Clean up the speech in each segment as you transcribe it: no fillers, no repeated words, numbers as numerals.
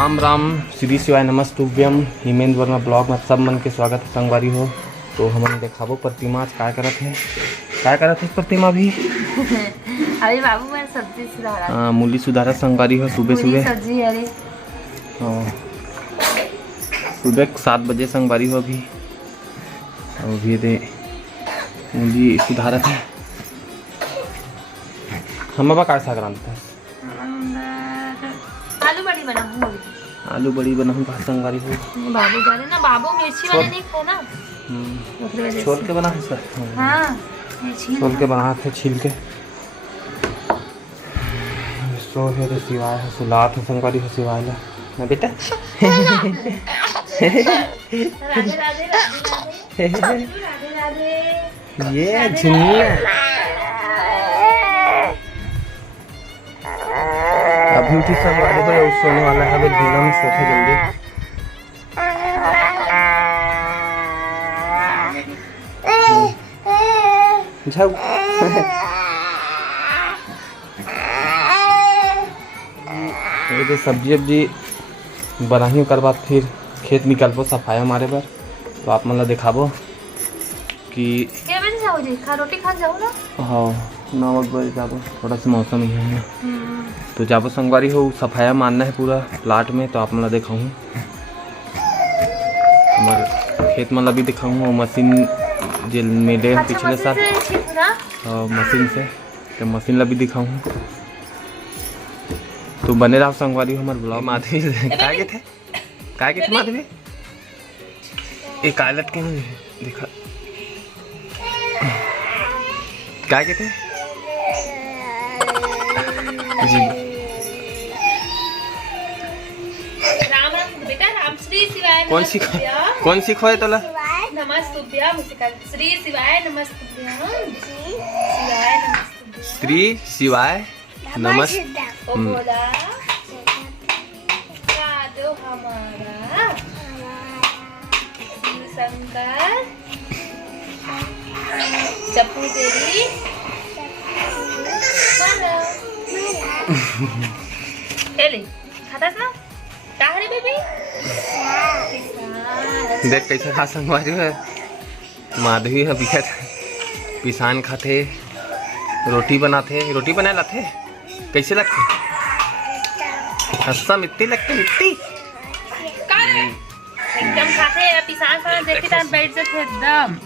राम राम, श्री शिवाय नमस्तुभ्यम। हिमेंद्र वर्मा ब्लॉग में सब मन के स्वागत है संगवारी हो। तो हमने देखाबो प्रतिमा आज काय करत है प्रतिमा भी अभी बाबू मैं सब्जी सुधारा मूली सुधारा संगवारी हो। सुबह सब्जी अरे सुबह 7 बजे संगवारी हो अभी। और भी दे मूली सुधारा था हम बाबा काय साग रांधता है। आलू बड़ी बनाऊँ संगवारी हो। बाबू करे ना, बाबू मिर्ची वाले नहीं खाए ना, छोल के बना है सर। हाँ छोल के बना थे छील के। सो है सिवाय है सुलात है संगवारी हो सिवाय ला ना बेटा। राधे राधे राधे राधे। ये झुनिया अभी उठी संगवारी हो। सोने वाला है, अभी दिन में सोते जल्दी। जाओ ये सब्जी वब्जी बनाही कर बाद फिर खेत निकलबो सफाई हमारे पर। तो आप मतलब दिखाबो कि रोटी खा जाओ ना। हाँ 9 बजे जाबो, थोड़ा सा मौसम ही है तो जाबो संगवारी हो। सफाया मानना है पूरा प्लाट में। तो आप मतलब दिखाऊँ हमारे खेत मतलब भी दिखाऊँ। और मशीन जो मिले पिछले साल मशीन से, तो मशीन ला भी दिखाऊँ। तो बने रहो संगवारी हो हमारे ब्लॉग। माधवी काय के थे माधवी एक आयलट के नहीं दिखा काय के थे जी। राम राम बेटा, राम श्री शिवाय। कौन सी खोए तोला नमस्तुभ्यम। श्री शिवाय नमस्तुभ्यम। शिवाय नमस्तुभ्यम। श्री शिवाय नमस्ते। हमारा शिव शंकर चप्पू तेरी खाता ना काहरे बेबी। देख कैसे खा संगवारी है। माधवी है बिखत पिसान खाते, रोटी बनाते। रोटी बनाए लाते कैसे लगते हस्सा मिट्टी लगती मिट्टी एकदम खाते पिसान खाना देखते टाइम बैठ जाते एकदम।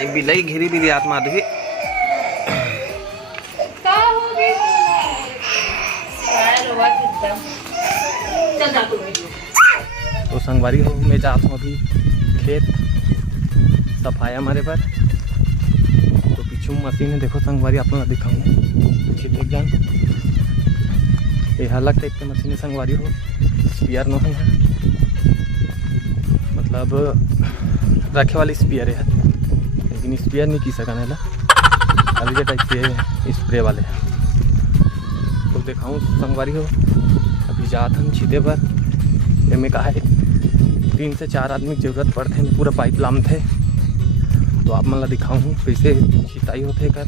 ये बिलाई घेरी दी रात माधवी। तो संगवारी हो मैं जाता हूँ अभी खेत सफाया हमारे पर। तो पीछू मशीन है देखो संगवारी आप लोग दिखाऊंगा खेत एक जान। यह अलग टाइप के मशीन संगवारी हो। स्पीयर न है मतलब रखे वाली स्पीयर है, लेकिन स्पीयर नहीं की सकने ला अलग टाइप के स्प्रे वाले हैं। तो दिखाऊँ संगवारी हो अभी जात हम छीते पर। में कहा है 3 से 4 आदमी की जरूरत पड़ते हैं, पूरा पाइप लाम थे। तो आप मतलब दिखाऊँ कैसे छिताई होते कर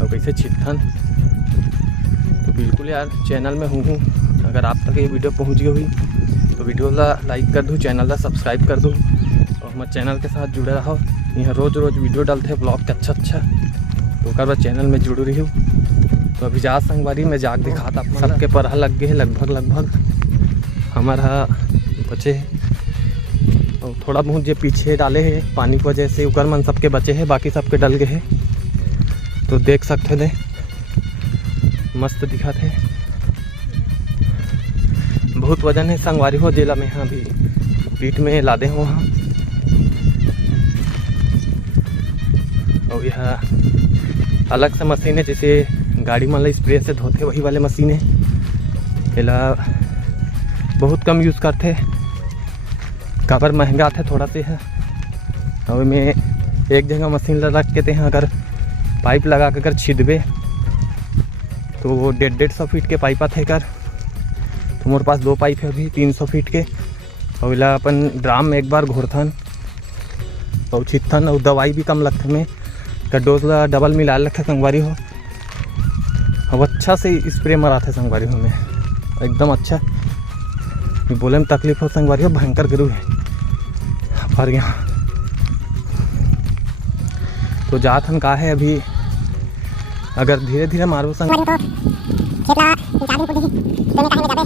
और कैसे छिटथन। तो बिल्कुल यार चैनल में हूँ अगर आप तक ये वीडियो पहुँच गई हुई तो वीडियो ला लाइक कर दूँ, चैनल ला सब्सक्राइब कर दूँ और हमारे चैनल के साथ जुड़े रहो। यहाँ रोज़ वीडियो डालते हैं ब्लॉग के अच्छा। तो कर चैनल में जुड़ रही हूँ। तो अभी जा संगवारी में जाग दिखाता सबके परहा लग गए लगभग हमारा बचे है। और थोड़ा बहुत जो पीछे डाले हैं पानी की वजह से उकर मन सबके बचे हैं, बाकी सबके डल गए हैं। तो देख सकते थे मस्त दिखा थे। बहुत वजन है संगवारी हो जिला में। यहाँ भी पीठ में लादे हो वहाँ। और यह अलग से मशीन है जैसे गाड़ी मतलब स्प्रे से धोते वही वाले मशीन है। इला बहुत कम यूज़ करते काबर महंगा थे थोड़ा से है। और में एक जगह मशीन रख के थे अगर पाइप लगा कर छिदबे तो वो 150 फीट के पाइप थे कर। तो मेरे पास 2 पाइप है अभी 300 फीट के। और इला अपन ड्राम में एक बार घोरथन और छिथन। और दवाई भी कम लगते में का डोज ला डबल मिला रखे संगवारी हो। अब अच्छा से स्प्रे मरा थे संगवारी हो में। एकदम अच्छा। बोले में तकलीफ हो संगवारी हो, भयंकर गिरू है फर गया। तो जात हम का है अभी, अगर धीरे धीरे मारो संगवारी तो खेतला निकाल को दी तो में जाबे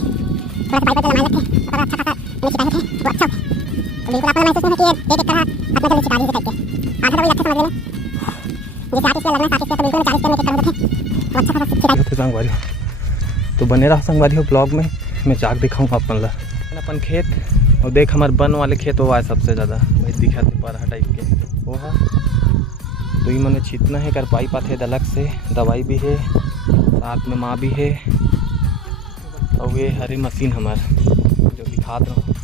थोड़ा पाइप पे लगा लेते और अच्छा खासा निकाल लेते वो अच्छा। तो बिल्कुल आपको महसूस नहीं कि एक तरह अपने जल्दी निकाल देते टाइप के आधा तो अच्छा समझ लेना। जैसे आप इसके लगना साथ इसके तो बिल्कुल 40 में करते तो अच्छा खासा सीखा होते संगवारी। तो बने रहा संगवारी हो ब्लॉग में, मैं जाके दिखाऊंगा अपन ला अपन खेत। और देख हमारे बन वाले खेत हुआ है सबसे ज़्यादा भाई दिखाते परहा टाइप के वो है। तो ये मैंने छीतना है कर पाइप आते अलग से, दवाई भी है साथ में माँ भी है। और ये हरी मशीन हमार जो दिखा रहा हूँ,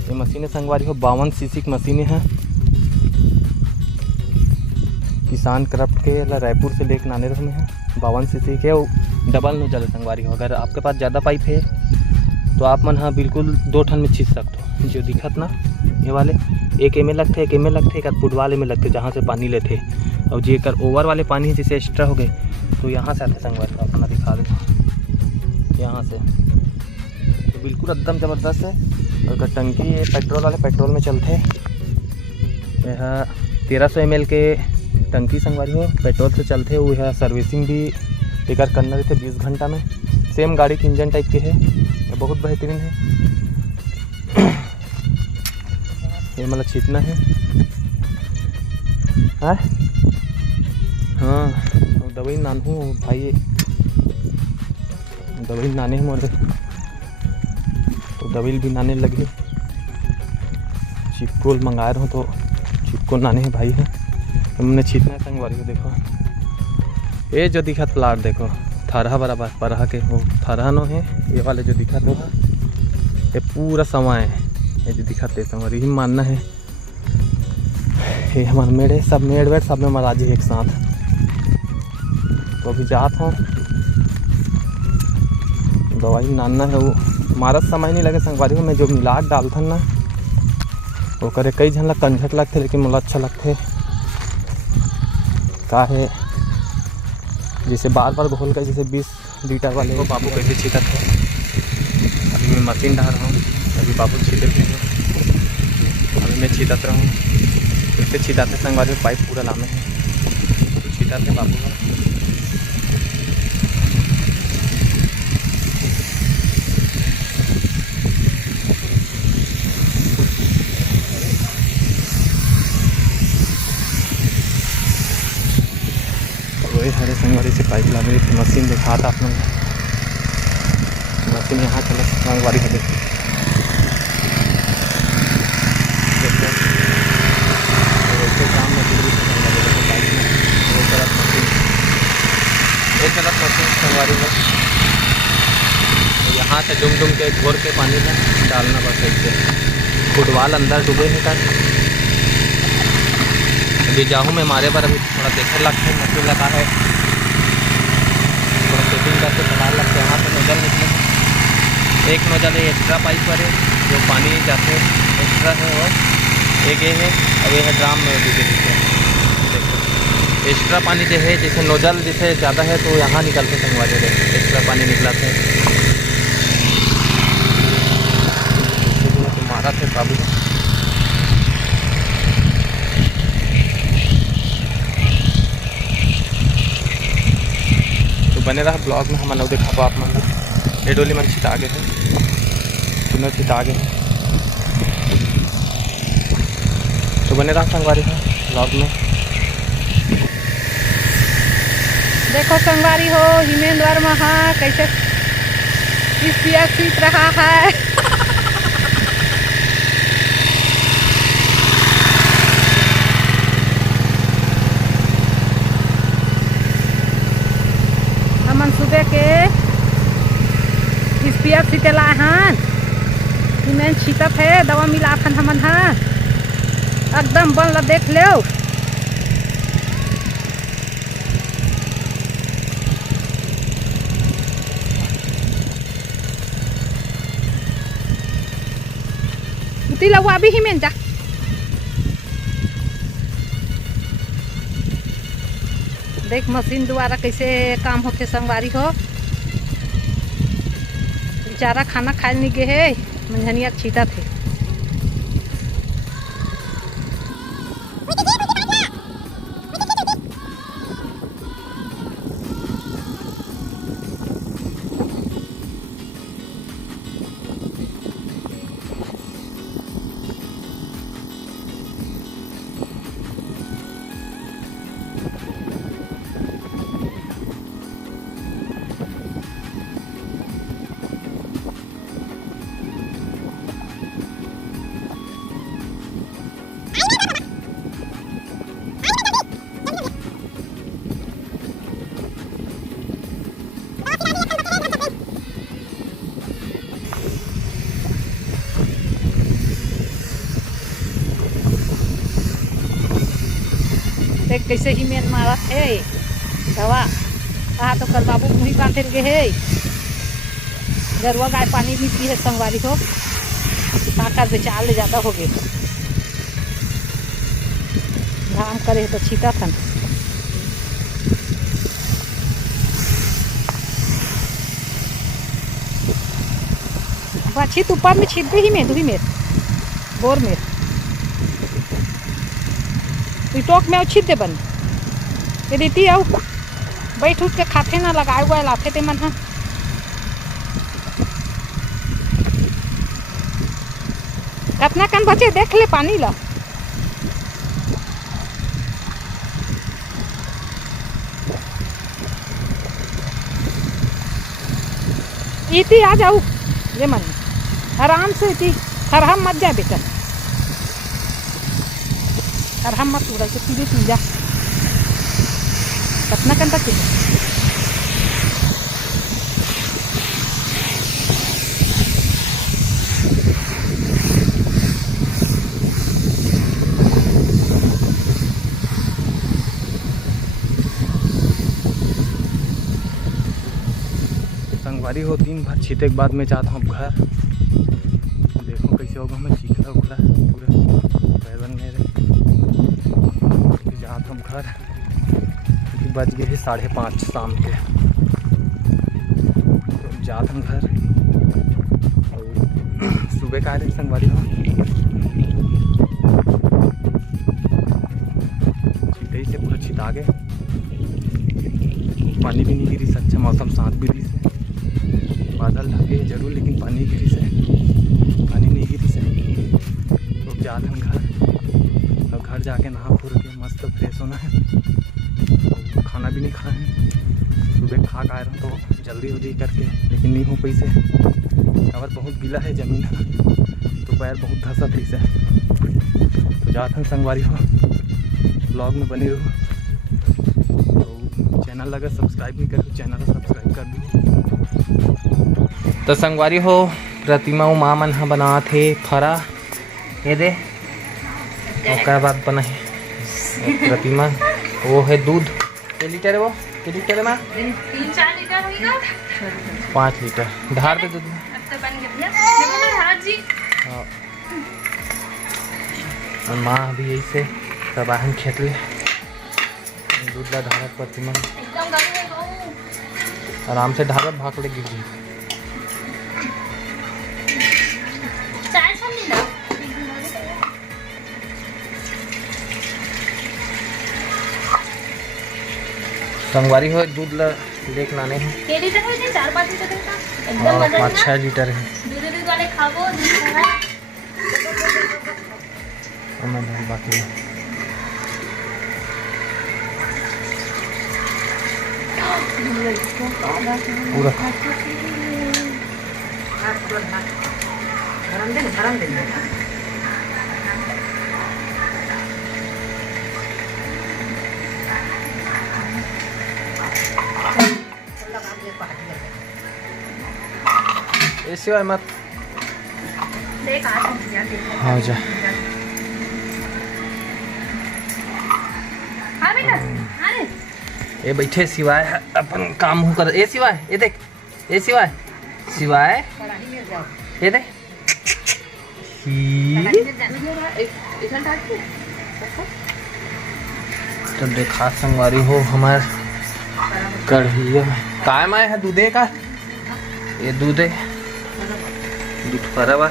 ये मशीन है संगवारी हो 52 सीसी की मशीन है। किसान क्राफ्ट के रायपुर से लेकर आने रहे हैं 52 सीसी के। डबल नोजल है संगवारी हो। अगर आपके पास ज़्यादा पाइप है तो आप मन हाँ बिल्कुल 2 टन में छींच सकते हो। जो दिखत ना ये वाले 1 ml लगते, 1 ml लगते, एक फुट वाले में लगते जहाँ से पानी लेते। और जो एक ओवर वाले पानी है जिसे एक्स्ट्रा हो गए तो यहाँ से आते संगवारी को अपना दिखा दो यहाँ से। तो बिल्कुल एकदम ज़बरदस्त है। और अगर टंकी है पेट्रोल वाले, पेट्रोल में चलते यह 1300 ml के टंकी संगवारी हो पेट्रोल से चलते। वो है सर्विसिंग भी एक करना रहते 20 घंटा में। सेम गाड़ी के इंजन टाइप के है, बहुत बेहतरीन है। ये मतलब छीतना है हाँ। दवाई नान हूँ भाई, दवाई नाने हैं मोर तो दवाई भी नाने लगी। चिपकोल मंगा रहा हूँ तो चिपकोल नाने हैं भाई है। हमने छीतना है संगवारी को। देखो ये जो दिखा प्लाट देखो थरहा बराबर परहा के वो थरहा नो है। ये वाले जो दिखा तो ये पूरा समय है। ये जो दिखाते संगवारी ही मानना है। ये हमारे मेड़ है, सब मेड़ वेड़ सब में महाराज एक साथ। तो अभी जात हूँ दवाई नानना है। वो मारत समय नहीं लगे संगवारी में। मैं जो मिलाट डालथन ना वो करे कई झन ला कंझट लगते, लेकिन मुझे अच्छा लगते का है। जैसे बार बार घोल कर जैसे 20 लीटर वाले वो बाबू कैसे छीटत है। अभी मैं मशीन डाल रहा हूँ, अभी बाबू छीटे थे। अभी मैं छीटत रहा हूँ। कैसे छीटाते संगवारी में पाइप पूरा लामे है तो छीटाते बाबू का। वही सारे संगवारी से पाइप ला मेरी थी। मशीन दिखा था आप लोग, मशीन यहाँ चला संगवारी का देखिए। वैसे काम में पाइप में वो तरफ मशीन, एक तरफ मशीन संगवारी में। तो यहाँ से डूम डूम के घोर के पानी में डालना बस ऐसे। फुटवाल अंदर डूबे हैं कर। अभी जाऊँ मैं मारे पर अभी थोड़ा देखे लगते हैं मशीन लगा है, थोड़ा सेटिंग करके चला लगते हैं। यहाँ से नोजल निकले, एक नोजल है एक्स्ट्रा पाइप पर है जो पानी जाते एक्स्ट्रा है। और एक ये है, अब ये है ड्राम में डूबे देखो। एक्स्ट्रा पानी जो है जैसे नोजल जैसे ज़्यादा है तो यहाँ निकलते संगवारी रहे, एक्स्ट्रा पानी निकलाते तो मारा थे बाबू। बने रहा ब्लॉग में। हम लोग देखा आप मन ये डोली मन छिटा गए हैं, तीनों छिटा गए। तो बने रहा संगवारी है ब्लॉग में। देखो संगवारी हो हिमेंद्र महा कैसे पिया सीख रहा है। हमन सुबह के स्पियर सीटेला हन, सीमेंट छीटत है, दवा मिलाथन हमन हा। एकदम बन ला देख लो। उती लगवा भी ही में जा। देख मशीन द्वारा कैसे काम होते संगवारी हो। बेचारा खाना खाए नहीं गए है, मंझनिया छीटा थे। देख कैसे ही मेन मारा है दवा। कहा तो कर बाबू मुही बांधे के है। गरुआ गाय पानी भी पी है संगवारी हो, ताकर बेचार ले ज़्यादा हो गए। घाम करे तो छीटा था। छीत ऊपर में छीट ही में दुही में बोर में टोक में छीट दे बन ये देती आओ बैठ उठ के खाते ना लगाए हुआ लाते ते मन। हाँ कितना कन बचे देख ले पानी ला। इती आ जाऊ ये मन आराम से इती खरहम मत जा बेटा, खरहम मत उड़ा के सीधे पी जा। कितना कन तक संगवारी हो। दिन भर छीते के बाद मैं जाता हूँ घर। देखो कैसे होगा, मैं चीखला उखला पूरे बैगन मेरे जाता हूँ घर। बज गए 5:30 शाम के, तो जाता हूँ घर। सुबह का रहे संगवारी हो छीटे से पूरा छिटा गए। पानी भी नहीं गिरी, अच्छा मौसम शांत भी रही से, बादल ढके जरूर लेकिन पानी गिरी से पानी नहीं गिरी से। तो जाते हैं घर। और घर जाके नहा फूर के मस्त फ्रेश होना है। तो खाना भी नहीं खाए हैं, सुबह खा के आए रहा तो जल्दी हो जाए करके, लेकिन नहीं हो पैसे। कवर बहुत गीला है ज़मीन, तो पैर बहुत धसत है इसे। तो जाते हैं संगवारी हो, ब्लॉग में बने रहो। तो चैनल लगा सब्सक्राइब नहीं करो, चैनल सब्सक्राइब कर दो। तो संगवारी हो प्रतिमा माँ मन हा बना थे फरा ये दे और बाद बना है प्रतिमा। वो है दूध के लीटर है, वो के लीटर है माँ 3-4 लीटर होगा। 5 लीटर ढार दे दूध। हाँ माँ अभी यही से सब आहन खेत ले दूध ला ढारत प्रतिमा आराम से ढारत भाग ले गिर गई। संगवारी हो दूध ला लेक लाने हैं। 4-5 लीटर एकदम 5-6 लीटर है। दूध वाले खाओ बाकी पूरा ऐसे वाला मत हाँ जा। ये बैठे सिवाय अपन काम हो कर। ए सिवाय ये देख, ए सिवाय सिवाय ये देख तो देखा संगवारी हो हमार कढ़िया काय माय है दूधे का, ये दूधे दुपहरा बा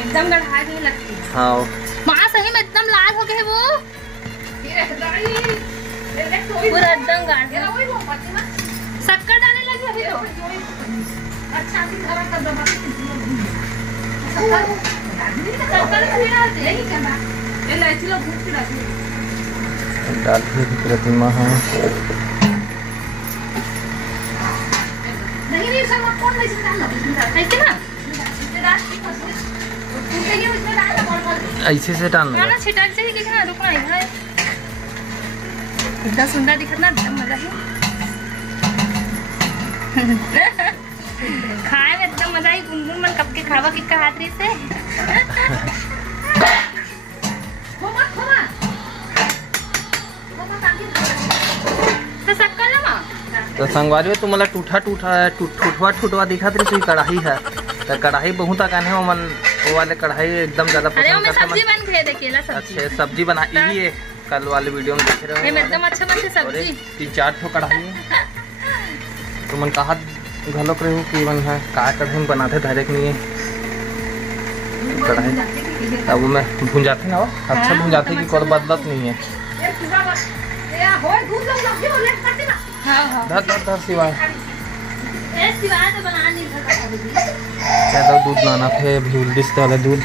एकदम गढ़ा नहीं लगती। हाँ माँ सही में एकदम लाल हो गए वो, पूरा एकदम गाढ़ा। शक्कर डालने लगी अभी तो। डाल के प्रतिमा है। ऐसे से डालना है। छिटा से ही दिखना, रुकना है। इतना सुंदर दिखना, एकदम मजा है। खाए में एकदम मजा ही। गुनगुन मन कब के खावा कितना हाथ रही से। तो शक्कर ना माँ। तो संगवारी तुम्हारा टूटवा दिखा रही कढ़ाई है। तो कढ़ाई बहुत आगान है मन, वो वाले कढ़ाई एकदम ज्यादा अरे पसंद मैं करते सब्जी बन गए थे, केला सब्जी। अच्छा सब्जी बना ये कल वाले वीडियो में देख रहे हो। एकदम अच्छा बनती सब्जी। 3-4 ठो कढ़ाई है। तो मन कहा घलोक रहे हो कि मन है का कढ़ाई में बनाते डायरेक्ट नहीं है कढ़ाई। अब मैं भूंजाते ना अच्छा भूंजाते कि कोई बदलत नहीं है। धर सिवाय सिवाय तो बना नहीं दूध लाना थे भी उल्टी से वाले दूध